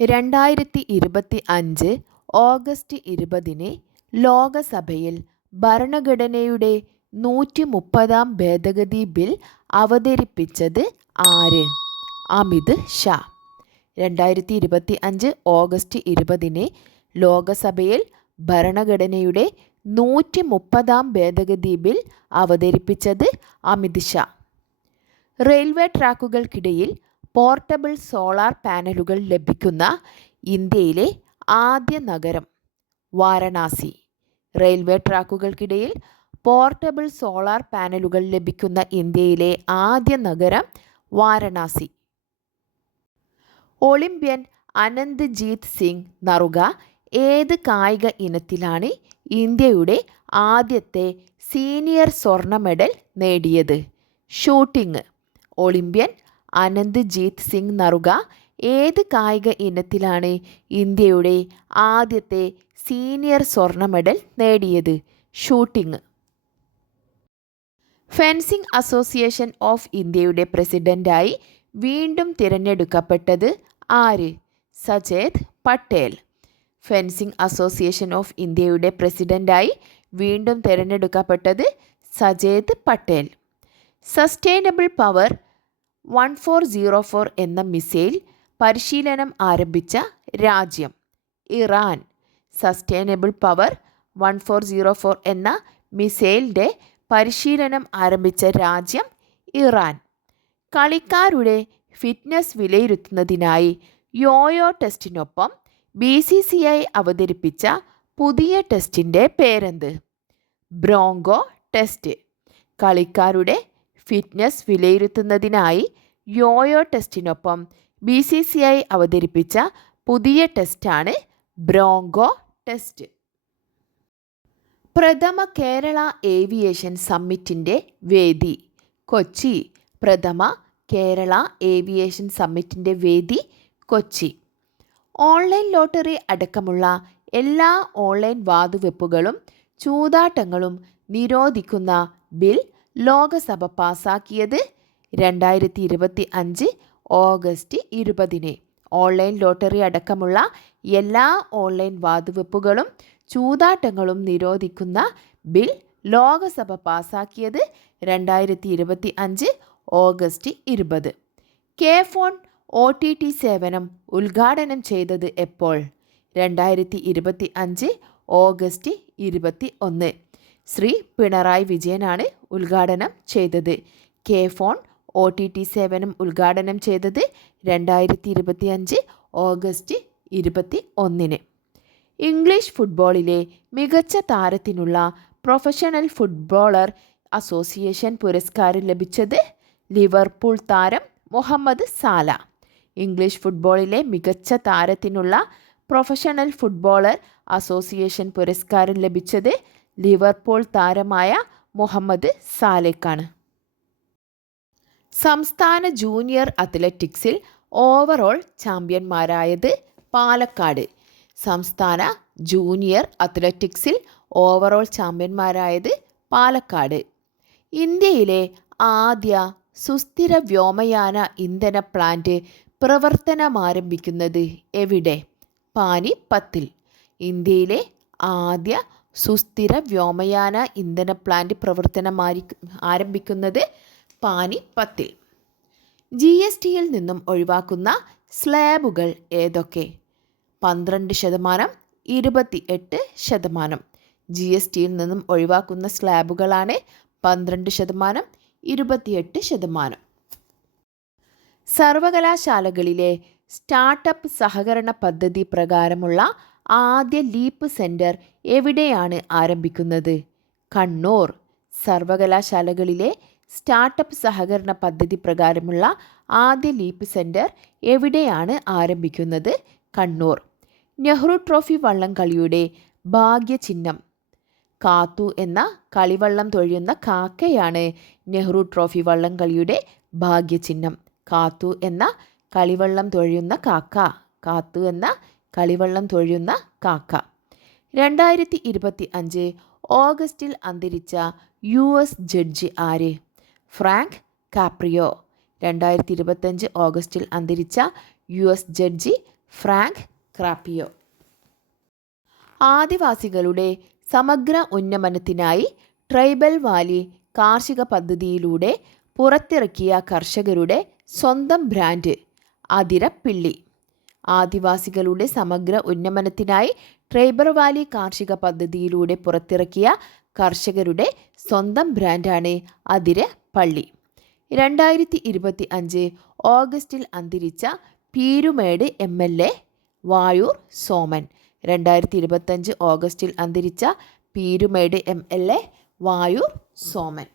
2025 August 20 ലോകസഭയിൽ ഭരണഘടനയുടെ 130-ാം ഭേദഗതി bill അവതരിപ്പിച്ചത് ആര്? അമിത് ഷാ. 2025 ഓഗസ്റ്റ് 20 ലോകസഭയിൽ ഭരണഘടനയുടെ 130-ാം ഭേദഗതി ബിൽ അവതരിപ്പിച്ചത് അമിത് ഷാ. റെയിൽവേ ട്രാക്കുകൾക്കിടയിൽ പോർട്ടബിൾ സോളാർ പാനലുകൾ ലഭിക്കുന്ന ഇന്ത്യയിലെ ആദ്യ നഗരം വാരണാസി. റെയിൽവേ ട്രാക്കുകൾക്കിടയിൽ പോർട്ടബിൾ സോളാർ പാനലുകൾ ലഭിക്കുന്ന ഇന്ത്യയിലെ ആദ്യ നഗരം വാരണാസി. ഒളിമ്പ്യൻ അനന്ത് ജീത് സിംഗ് നറുക ഏത് കായിക ഇനത്തിലാണ് ഇന്ത്യയുടെ ആദ്യത്തെ സീനിയർ സ്വർണ്ണ മെഡൽ നേടിയത്? ഷൂട്ടിംഗ്. ഒളിമ്പ്യൻ അനന്ത് ജീത് സിംഗ് നറുക ഏത് കായിക ഇനത്തിലാണ് ഇന്ത്യയുടെ ആദ്യത്തെ സീനിയർ സ്വർണ്ണ മെഡൽ നേടിയത്? ഷൂട്ടിംഗ്. ഫെൻസിംഗ് അസോസിയേഷൻ ഓഫ് ഇന്ത്യയുടെ പ്രസിഡന്റായി വീണ്ടും തിരഞ്ഞെടുക്കപ്പെട്ടത് ആര്? Sachet Patel. Fencing association of ഇന്ത്യയുടെ പ്രസിഡന്റായി വീണ്ടും തിരഞ്ഞെടുക്കപ്പെട്ടത് സചേത് പട്ടേൽ. സസ്റ്റൈനബിൾ പവർ 1404 എന്ന മിസൈൽ പരിശീലനം ആരംഭിച്ച രാജ്യം? ഇറാൻ. സസ്റ്റൈനബിൾ പവർ 1404 എന്ന മിസൈലിൻ്റെ പരിശീലനം ആരംഭിച്ച രാജ്യം ഇറാൻ. കളിക്കാരുടെ ഫിറ്റ്നസ് വിലയിരുത്തുന്നതിനായി യോയോ ടെസ്റ്റിനൊപ്പം BCCI അവതരിപ്പിച്ച പുതിയ ടെസ്റ്റിൻ്റെ പേരെന്ത്? Broncho test. കളിക്കാരുടെ ഫിറ്റ്നസ് വിലയിരുത്തുന്നതിനായി യോയോ ടെസ്റ്റിനൊപ്പം BCCI അവതരിപ്പിച്ച പുതിയ ടെസ്റ്റാണ് ബ്രോങ്കോ ടെസ്റ്റ്. പ്രഥമ കേരള ഏവിയേഷൻ സമ്മിറ്റിൻ്റെ വേദി? കൊച്ചി. പ്രഥമ കേരള ഏവിയേഷൻ സമ്മിറ്റിൻ്റെ വേദി കൊച്ചി. ഓൺലൈൻ ലോട്ടറി അടക്കമുള്ള എല്ലാ ഓൺലൈൻ വാതുവെപ്പുകളും ചൂതാട്ടങ്ങളും നിരോധിക്കുന്ന ബിൽ ലോകസഭ പാസാക്കിയത്? 2025 ഓഗസ്റ്റ് 20 ഓൺലൈൻ ലോട്ടറി അടക്കമുള്ള എല്ലാ ഓൺലൈൻ വാതുവെപ്പുകളും ചൂതാട്ടങ്ങളും നിരോധിക്കുന്ന ബിൽ ലോകസഭ പാസാക്കിയത് 2025 ഓഗസ്റ്റ് 20. കെ ഫോൺ OTT സേവനം ഉദ്ഘാടനം ചെയ്തത് എപ്പോൾ? 2025 ഓഗസ്റ്റ് 21. ശ്രീ പിണറായി വിജയനാണ് ഉദ്ഘാടനം ചെയ്തത്. കെ ഫോൺ OTT സേവനം ഉദ്ഘാടനം ചെയ്തത് 2025 ഓഗസ്റ്റ് 21. ഇംഗ്ലീഷ് ഫുട്ബോളിലെ മികച്ച താരത്തിനുള്ള പ്രൊഫഷണൽ ഫുട്ബോളർ അസോസിയേഷൻ പുരസ്കാരം ലഭിച്ചത്? ലിവർപൂൾ താരം മുഹമ്മദ് സാല. ഇംഗ്ലീഷ് ഫുട്ബോളിലെ മികച്ച താരത്തിനുള്ള പ്രൊഫഷണൽ ഫുട്ബോളർ അസോസിയേഷൻ പുരസ്കാരം ലഭിച്ചത് ലിവർപൂൾ താരമായ മുഹമ്മദ് സാലയ്ക്കാണ്. സംസ്ഥാന ജൂനിയർ അത്ലറ്റിക്സിൽ ഓവറോൾ ചാമ്പ്യന്മാരായത്? പാലക്കാട്. സംസ്ഥാന ജൂനിയർ അത്ലറ്റിക്സിൽ ഓവറോൾ ചാമ്പ്യന്മാരായത് പാലക്കാട്. ഇന്ത്യയിലെ ആദ്യ സുസ്ഥിര വ്യോമയാന ഇന്ധന പ്ലാന്റ് പ്രവർത്തനമാരംഭിക്കുന്നത് എവിടെ? പാനിപ്പത്തിൽ. ഇന്ത്യയിലെ ആദ്യ സുസ്ഥിര വ്യോമയാന ഇന്ധന പ്ലാന്റ് ആരംഭിക്കുന്നത് പാനിപ്പത്തിൽ. GSTയിൽ നിന്നും ഒഴിവാക്കുന്ന സ്ലാബുകൾ ഏതൊക്കെ? 12%, 28%. GSTയിൽ നിന്നും ഒഴിവാക്കുന്ന സ്ലാബുകളാണ് 12%, 28%. സർവകലാശാലകളിലെ സ്റ്റാർട്ടപ്പ് സഹകരണ പദ്ധതി പ്രകാരമുള്ള ആദ്യ ലീപ്പ് സെൻറ്റർ എവിടെയാണ് ആരംഭിക്കുന്നത്? കണ്ണൂർ. സർവകലാശാലകളിലെ സ്റ്റാർട്ടപ്പ് സഹകരണ പദ്ധതി പ്രകാരമുള്ള ആദ്യ ലീപ്പ് സെൻറ്റർ എവിടെയാണ് ആരംഭിക്കുന്നത്? കണ്ണൂർ. നെഹ്റു ട്രോഫി വള്ളംകളിയുടെ ഭാഗ്യചിഹ്നം? കാത്തു എന്ന കളിവള്ളം തൊഴിയുന്ന കാക്കയാണ് നെഹ്റു ട്രോഫി വള്ളംകളിയുടെ ഭാഗ്യചിഹ്നം. കാത്തു എന്ന കളിവള്ളം തൊഴിയുന്ന കാക്ക. കാത്തു എന്ന കളിവള്ളം തൊഴിയുന്ന കാക്ക. 2025 ഓഗസ്റ്റിൽ അന്തരിച്ച US ജഡ്ജി ആര്? Frank Caprio. 2025 ഓഗസ്റ്റിൽ അന്തരിച്ച US ജഡ്ജി ഫ്രാങ്ക് ക്രാപ്പിയോ. ആദിവാസികളുടെ സമഗ്ര ഉന്നമനത്തിനായി ട്രൈബൽ വാലി കാർഷിക പദ്ധതിയിലൂടെ പുറത്തിറക്കിയ കർഷകരുടെ സ്വന്തം ബ്രാൻഡ് അതിരപ്പിള്ളി. ആദിവാസികളുടെ സമഗ്ര ഉന്നമനത്തിനായി ട്രൈബൽ വാലി കാർഷിക പദ്ധതിയിലൂടെ പുറത്തിറക്കിയ കർഷകരുടെ സ്വന്തം ബ്രാൻഡാണ് അതിരപ്പള്ളി. 2025 ഓഗസ്റ്റിൽ അന്തരിച്ച പീരുമേട് MLA വായൂർ സോമൻ. 2025 ഓഗസ്റ്റിൽ അന്തരിച്ച പീരുമേട് MLA വായൂർ സോമൻ.